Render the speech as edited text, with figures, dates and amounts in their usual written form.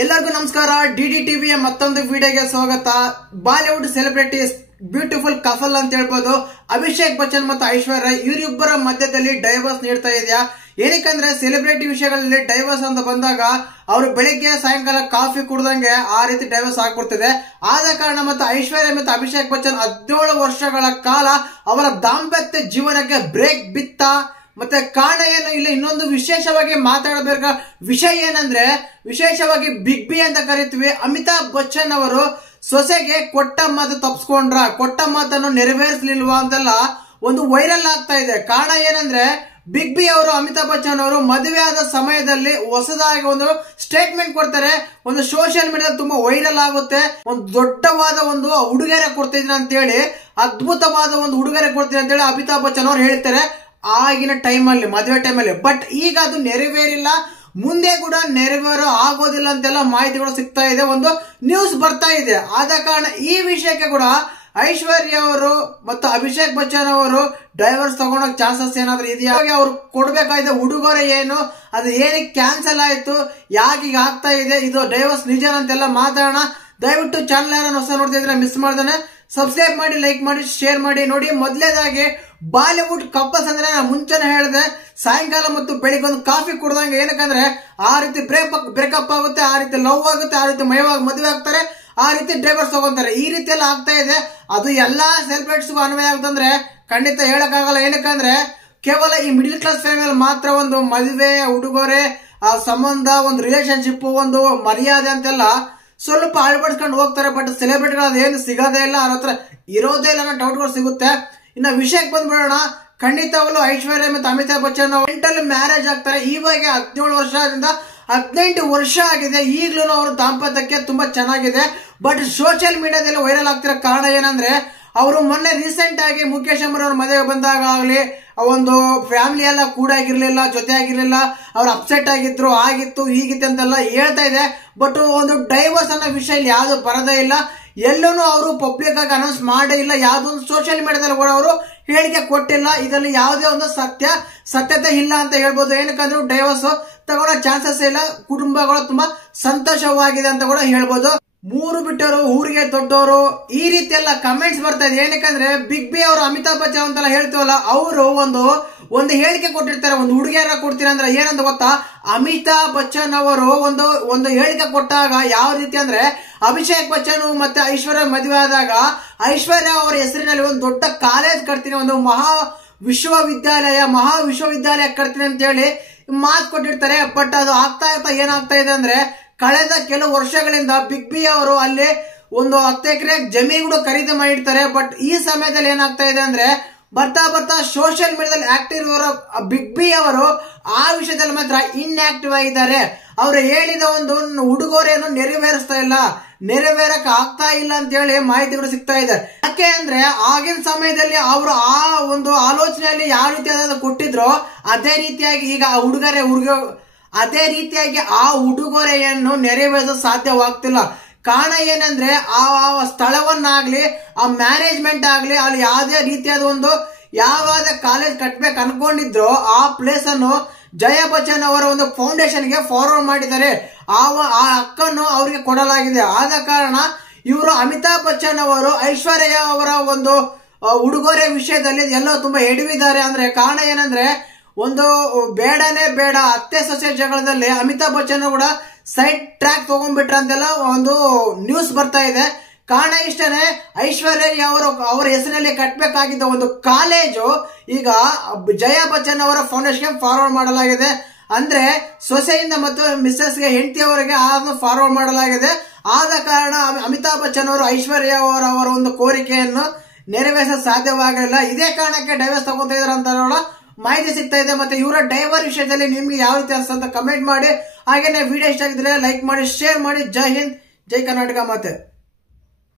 ಎಲ್ಲರಿಗೂ ನಮಸ್ಕಾರ. ಡಿಡಿ ಟಿವಿಯ ಮತ್ತೊಂದು ವಿಡಿಯೋಗೆ ಸ್ವಾಗತ. ಬಾಲಿವುಡ್ ಸೆಲೆಬ್ರಿಟೀಸ್ ಬ್ಯೂಟಿಫುಲ್ ಕಫಲ್ ಅಂತ ಹೇಳ್ಬೋದು. ಅಭಿಷೇಕ್ ಬಚ್ಚನ್ ಮತ್ತು ಐಶ್ವರ್ಯ ಇವರಿಬ್ಬರ ಮಧ್ಯದಲ್ಲಿ ಡೈವರ್ಸ್ ನೀಡ್ತಾ ಇದೆಯಾ? ಏನಕ್ಕಂದ್ರೆ ಸೆಲೆಬ್ರಿಟಿ ವಿಷಯಗಳಲ್ಲಿ ಡೈವರ್ಸ್ ಅಂತ ಬಂದಾಗ ಅವರು ಬೆಳಿಗ್ಗೆ ಸಾಯಂಕಾಲ ಕಾಫಿ ಕುಡ್ದಂಗೆ ಆ ರೀತಿ ಡೈವರ್ಸ್ ಆಗ್ಬಿಡ್ತಿದೆ. ಆದ ಕಾರಣ ಮತ್ತು ಐಶ್ವರ್ಯ ಮತ್ತು ಅಭಿಷೇಕ್ ಬಚ್ಚನ್ 17 ವರ್ಷಗಳ ಕಾಲ ಅವರ ದಾಂಪತ್ಯ ಜೀವನಕ್ಕೆ ಬ್ರೇಕ್ ಬಿತ್ತ. ಮತ್ತೆ ಕಾರಣ ಏನು? ಇಲ್ಲಿ ಇನ್ನೊಂದು ವಿಶೇಷವಾಗಿ ಮಾತಾಡಬೇಕಾದ ವಿಷಯ ಏನಂದ್ರೆ, ವಿಶೇಷವಾಗಿ ಬಿಗ್ ಬಿ ಅಂತ ಕರಿತೀವಿ, ಅಮಿತಾಬ್ ಬಚ್ಚನ್ ಅವರು ಸೊಸೆಗೆ ಕೊಟ್ಟ ಮಾತು ತಪ್ಪಿಸ್ಕೊಂಡ್ರ, ಕೊಟ್ಟ ಮಾತನ್ನು ನೆರವೇರಿಸಲಿಲ್ವಾ ಅಂತೆಲ್ಲ ಒಂದು ವೈರಲ್ ಆಗ್ತಾ ಇದೆ. ಕಾರಣ ಏನಂದ್ರೆ, ಬಿಗ್ ಬಿ ಅವರು ಅಮಿತಾಬ್ ಬಚ್ಚನ್ ಅವರು ಮದುವೆ ಆದ ಸಮಯದಲ್ಲಿ ಹೊಸದಾಗಿ ಒಂದು ಸ್ಟೇಟ್ಮೆಂಟ್ ಕೊಡ್ತಾರೆ. ಒಂದು ಸೋಷಿಯಲ್ ಮೀಡಿಯಾ ತುಂಬಾ ವೈರಲ್ ಆಗುತ್ತೆ. ಒಂದು ದೊಡ್ಡವಾದ ಒಂದು ಉಡುಗೊರೆ ಕೊಡ್ತಿದ್ದೀನಿ ಅಂತ ಹೇಳಿ, ಅದ್ಭುತವಾದ ಒಂದು ಉಡುಗೊರೆ ಕೊಡ್ತೀನಿ ಅಂತ ಹೇಳಿ ಅಮಿತಾಬ್ ಬಚ್ಚನ್ ಅವರು ಹೇಳ್ತಾರೆ ಆಗಿನ ಟೈಮಲ್ಲಿ, ಮದುವೆ ಟೈಮಲ್ಲಿ. ಬಟ್ ಈಗ ಅದು ನೆರವೇರಿಲ್ಲ, ಮುಂದೆ ಕೂಡ ನೆರವೇರೋ ಆಗೋದಿಲ್ಲ ಅಂತೆಲ್ಲ ಮಾಹಿತಿಗಳು ಸಿಗ್ತಾ ಇದೆ, ಒಂದು ನ್ಯೂಸ್ ಬರ್ತಾ ಇದೆ. ಆದ ಕಾರಣ ಈ ವಿಷಯಕ್ಕೆ ಕೂಡ ಐಶ್ವರ್ಯ ಅವರು ಮತ್ತು ಅಭಿಷೇಕ್ ಬಚ್ಚನ್ ಅವರು ಡೈವರ್ಸ್ ತಗೊಳಕ್ ಚಾನ್ಸಸ್ ಏನಾದ್ರು ಇದೆಯಾ? ಅವ್ರು ಕೊಡ್ಬೇಕಾದ ಉಡುಗೊರೆ ಏನು, ಅದು ಏನಕ್ಕೆ ಕ್ಯಾನ್ಸಲ್ ಆಯ್ತು, ಯಾಕೆ ಈಗ ಆಗ್ತಾ ಇದೆ, ಇದು ಡೈವರ್ಸ್ ನಿಜ ಅಂತೆಲ್ಲ ಮಾತಾಡೋಣ. ದಯವಿಟ್ಟು ಚಾನಲ್ ಯಾರನ್ನ ಹೊಸ ನೋಡ್ತಿದ್ರೆ ಮಿಸ್ ಮಾಡ್ದೇನೆ ಸಬ್ಸ್ಕ್ರೈಬ್ ಮಾಡಿ, ಲೈಕ್ ಮಾಡಿ, ಶೇರ್ ಮಾಡಿ. ನೋಡಿ, ಮೊದಲೇದಾಗಿ ಬಾಲಿವುಡ್ ಕಪಲ್ಸ್ ಅಂದ್ರೆ ನಾನು ಮುಂಚೆನೆ ಹೇಳಿದೆ, ಸಾಯಂಕಾಲ ಮತ್ತು ಬೆಳಿಗ್ಗೆ ಒಂದು ಕಾಫಿ ಕುಡ್ದಂಗೆ. ಏನಕ್ಕಂದ್ರೆ ಆ ರೀತಿ ಬ್ರೇಕಪ್ ಆಗುತ್ತೆ, ಆ ರೀತಿ ಲವ್ ಆಗುತ್ತೆ, ಆ ರೀತಿ ಮದುವೆ ಆಗ್ತಾರೆ, ಆ ರೀತಿ ಡೈವರ್ಸ್ ತಗೊಂತಾರೆ. ಈ ರೀತಿ ಎಲ್ಲ ಆಗ್ತಾ ಇದೆ. ಅದು ಎಲ್ಲಾ ಸೆಲೆಬ್ರಿಟೀಸ್ಗೂ ಅನ್ವಯ ಆಗುತ್ತಂದ್ರೆ ಖಂಡಿತ ಹೇಳಕ್ಕಾಗಲ್ಲ. ಏನಕ್ಕಂದ್ರೆ ಕೇವಲ ಈ ಮಿಡಿಲ್ ಕ್ಲಾಸ್ ಫ್ಯಾಮಿಲಿ ಮಾತ್ರ ಒಂದು ಮದುವೆ, ಉಡುಗೊರೆ, ಆ ಸಂಬಂಧ, ಒಂದು ರಿಲೇಶನ್ಶಿಪ್, ಒಂದು ಮರ್ಯಾದೆ ಅಂತೆಲ್ಲ ಸ್ವಲ್ಪ ಅಳವಡಿಸ್ಕೊಂಡು ಹೋಗ್ತಾರೆ. ಬಟ್ ಸೆಲೆಬ್ರಿಟಿಗಳು ಅದೇನು ಸಿಗೋದೇ ಇಲ್ಲ, ಅವ್ರ ಹತ್ರ ಇರೋದೇ ಇಲ್ಲ ಅನ್ನೋ ಡೌಟ್ಗಳು ಸಿಗುತ್ತೆ. ಇನ್ನ ವಿಷಯಕ್ಕೆ ಬಂದ್ಬಿಡೋಣ. ಖಂಡಿತವಾಗ್ಲೂ ಐಶ್ವರ್ಯ ಮತ್ತು ಅಮಿತಾಬ್ ಬಚ್ಚನ್ ಮೆಂಟಲ್ ಮ್ಯಾರೇಜ್ ಆಗ್ತಾರೆ. ಇವಾಗ 17 ವರ್ಷದಿಂದ 18 ವರ್ಷ ಆಗಿದೆ. ಈಗ್ಲೂ ಅವ್ರ ದಾಂಪತ್ಯಕ್ಕೆ ತುಂಬಾ ಚೆನ್ನಾಗಿದೆ. ಬಟ್ ಸೋಷಿಯಲ್ ಮೀಡಿಯಾದಲ್ಲಿ ವೈರಲ್ ಆಗ್ತಿರೋ ಕಾರಣ ಏನಂದ್ರೆ, ಅವರು ಮೊನ್ನೆ ರೀಸೆಂಟ್ ಆಗಿ ಮುಖೇಶ್ ಅಂಬಾನಿ ಮದುವೆ ಬಂದಾಗ ಆಗ್ಲಿ, ಒಂದು ಫ್ಯಾಮಿಲಿ ಎಲ್ಲ ಕೂಡ ಆಗಿರ್ಲಿಲ್ಲ, ಜೊತೆ ಆಗಿರ್ಲಿಲ್ಲ, ಅವ್ರು ಅಪ್ಸೆಟ್ ಆಗಿದ್ರು, ಆಗಿತ್ತು, ಹೀಗಿತ್ತು ಅಂತೆಲ್ಲ ಹೇಳ್ತಾ ಇದೆ. ಬಟ್ ಒಂದು ಡೈವರ್ಸ್ ಅನ್ನೋ ವಿಷಯ ಇಲ್ಲಿ ಯಾವ್ದು ಬರದೇ ಇಲ್ಲ. ಎಲ್ಲೂ ಅವರು ಪಬ್ಲಿಕ್ ಆಗಿ ಅನೌನ್ಸ್ ಮಾಡೇ ಇಲ್ಲ. ಯಾವ್ದೊಂದು ಸೋಷಿಯಲ್ ಮೀಡಿಯಾದಲ್ಲಿ ಕೂಡ ಅವರು ಹೇಳಿಕೆ ಕೊಟ್ಟಿಲ್ಲ. ಇದರಲ್ಲಿ ಯಾವುದೇ ಒಂದು ಸತ್ಯತೆ ಇಲ್ಲ ಅಂತ ಹೇಳ್ಬೋದು. ಏನಕ್ಕಂದ್ರೆ ಡೈವರ್ಸ್ ತಗೊಳ್ಳೋ ಚಾನ್ಸಸ್ ಇಲ್ಲ. ಕುಟುಂಬಗಳು ತುಂಬಾ ಸಂತೋಷವಾಗಿದೆ ಅಂತ ಕೂಡ ಹೇಳ್ಬೋದು. ಮೂರು ಬಿಟ್ಟವರು ಊರಿಗೆ ದೊಡ್ಡವರು, ಈ ರೀತಿ ಎಲ್ಲ ಕಮೆಂಟ್ಸ್ ಬರ್ತಾ ಇದೆ. ಏನಕ್ಕಂದ್ರೆ ಬಿಗ್ ಬಿ ಅವರು ಅಮಿತಾಬ್ ಬಚ್ಚನ್ ಅಂತೆಲ್ಲ ಹೇಳ್ತೀವಲ್ಲ, ಅವರು ಒಂದು ಹೇಳಿಕೆ ಕೊಟ್ಟಿರ್ತಾರೆ, ಒಂದು ಹುಡುಗಿಯರ ಕೊಡ್ತೀರ ಅಂದ್ರೆ ಏನಂತ ಗೊತ್ತಾ? ಅಮಿತಾಬ್ ಬಚ್ಚನ್ ಅವರು ಒಂದು ಹೇಳಿಕೆ ಕೊಟ್ಟಾಗ ಯಾವ ರೀತಿ ಅಂದ್ರೆ, ಅಭಿಷೇಕ್ ಬಚ್ಚನ್ ಮತ್ತೆ ಐಶ್ವರ್ಯ ಮದುವೆ ಆದಾಗ ಐಶ್ವರ್ಯ ಅವರ ಹೆಸರಿನಲ್ಲಿ ಒಂದು ದೊಡ್ಡ ಕಾಲೇಜ್ ಕಟ್ತೀನಿ, ಒಂದು ಮಹಾವಿಶ್ವವಿದ್ಯಾಲಯ ಕಟ್ತೀನಿ ಅಂತ ಹೇಳಿ ಮಾತು ಕೊಟ್ಟಿರ್ತಾರೆ. ಬಟ್ ಅದು ಆಗ್ತಾ ಏನಾಗ್ತಾ ಇದೆ ಅಂದ್ರೆ, ಕಳೆದ ಕೆಲವು ವರ್ಷಗಳಿಂದ ಬಿಗ್ ಬಿ ಅವರು ಅಲ್ಲಿ ಒಂದು 10 ಎಕರೆ ಜಮೀನು ಕೂಡ ಖರೀದಿ ಮಾಡಿರ್ತಾರೆ. ಬಟ್ ಈ ಸಮಯದಲ್ಲಿ ಏನಾಗ್ತಾ ಇದೆ ಅಂದ್ರೆ, ಬರ್ತಾ ಸೋಷಿಯಲ್ ಮೀಡಿಯಾದಲ್ಲಿ ಆಕ್ಟಿವ್ ಇರೋ ಬಿಗ್ ಬಿ ಅವರು ಆ ವಿಷಯದಲ್ಲಿ ಮಾತ್ರ ಇನ್ಆಕ್ಟಿವ್ ಆಗಿದ್ದಾರೆ. ಅವರು ಹೇಳಿದ ಒಂದು ಉಡುಗೊರೆಯನ್ನು ನೆರವೇರಕ್ ಆಗ್ತಾ ಇಲ್ಲ ಅಂತ ಹೇಳಿ ಮಾಹಿತಿಗಳು ಸಿಗ್ತಾ ಇದೆ. ಯಾಕೆ ಅಂದ್ರೆ, ಆಗಿನ ಸಮಯದಲ್ಲಿ ಅವರು ಆ ಒಂದು ಆಲೋಚನೆಯಲ್ಲಿ ಯಾವ ರೀತಿಯಾದ ಕೊಟ್ಟಿದ್ರೋ ಅದೇ ರೀತಿಯಾಗಿ ಈಗ ಅದೇ ರೀತಿಯಾಗಿ ಆ ಉಡುಗೊರೆಯನ್ನು ನೆರವೇರಿಸಲು ಸಾಧ್ಯವಾಗ್ತಿಲ್ಲ. ಕಾರಣ ಏನಂದ್ರೆ, ಆ ಸ್ಥಳವನ್ನಾಗ್ಲಿ, ಆ ಮ್ಯಾನೇಜ್ಮೆಂಟ್ ಆಗ್ಲಿ, ಅಲ್ಲಿ ಯಾವುದೇ ರೀತಿಯಾದ ಒಂದು ಯಾವ್ಯಾವ ಕಾಲೇಜ್ ಕಟ್ಬೇಕು ಅನ್ಕೊಂಡಿದ್ರು ಆ ಪ್ಲೇಸ್ ಅನ್ನು ಜಯಾ ಬಚ್ಚನ್ ಅವರ ಒಂದು ಫೌಂಡೇಶನ್ ಗೆ ಫಾರ್ವರ್ಡ್ ಮಾಡಿದ್ದಾರೆ. ಆ ಹಕ್ಕನ್ನು ಅವರಿಗೆ ಕೊಡಲಾಗಿದೆ. ಆದ ಕಾರಣ ಇವರು ಅಮಿತಾಬ್ ಬಚ್ಚನ್ ಅವರು ಐಶ್ವರ್ಯ ಅವರ ಒಂದು ಉಡುಗೊರೆ ವಿಷಯದಲ್ಲಿ ಎಲ್ಲೋ ತುಂಬಾ ಎಡವಿದ್ದಾರೆ. ಅಂದ್ರೆ ಕಾರಣ ಏನಂದ್ರೆ, ಒಂದು ಬೇಡನೇ ಬೇಡ ಅತ್ತೆ ಸೊಸೆ ಜಗಳದಲ್ಲಿ ಅಮಿತಾಬ್ ಬಚ್ಚನ್ ಕೂಡ ಸೈಡ್ ಟ್ರ್ಯಾಕ್ ತಗೊಂಡ್ಬಿಟ್ರ ಅಂತೆಲ್ಲ ಒಂದು ನ್ಯೂಸ್ ಬರ್ತಾ ಇದೆ. ಕಾರಣ ಇಷ್ಟನೇ, ಐಶ್ವರ್ಯ ಅವರ ಹೆಸರಿನಲ್ಲಿ ಕಟ್ಟಬೇಕಾಗಿದ್ದ ಒಂದು ಕಾಲೇಜು ಈಗ ಜಯಾ ಬಚ್ಚನ್ ಅವರ ಫೌಂಡೇಶನ್ ಫಾರ್ವರ್ಡ್ ಮಾಡಲಾಗಿದೆ. ಅಂದ್ರೆ ಸೊಸೆಯಿಂದ ಮತ್ತು ಮಿಸ್ಸಸ್ಗೆ, ಹೆಂಡತಿಯವರಿಗೆ ಅದನ್ನು ಫಾರ್ವರ್ಡ್ ಮಾಡಲಾಗಿದೆ. ಆದ ಕಾರಣ ಅಮಿತಾಬ್ ಬಚ್ಚನ್ ಅವರು ಐಶ್ವರ್ಯ ಅವರ ಒಂದು ಕೋರಿಕೆಯನ್ನು ನೆರವೇರಿಸಲು ಸಾಧ್ಯವಾಗಲಿಲ್ಲ. ಇದೇ ಕಾರಣಕ್ಕೆ ಡೈವರ್ಸ್ ತಗೊಂತ ಇದಾರೆ ಅಂತ ಮಾಹಿತಿ ಸಿಗ್ತಾ ಇದೆ. ಮತ್ತೆ ಇವರ ಡೈವರ್ ವಿಷಯದಲ್ಲಿ ನಿಮ್ಗೆ ಯಾವ ರೀತಿ ಅನ್ಸುತ್ತೆ ಕಮೆಂಟ್ ಮಾಡಿ. ಹಾಗೇನೆ ವಿಡಿಯೋ ಇಷ್ಟ ಆಗಿದ್ರೆ ಲೈಕ್ ಮಾಡಿ, ಶೇರ್ ಮಾಡಿ. ಜೈ ಹಿಂದ್, ಜೈ ಕರ್ನಾಟಕ. ಮತ್ತೆ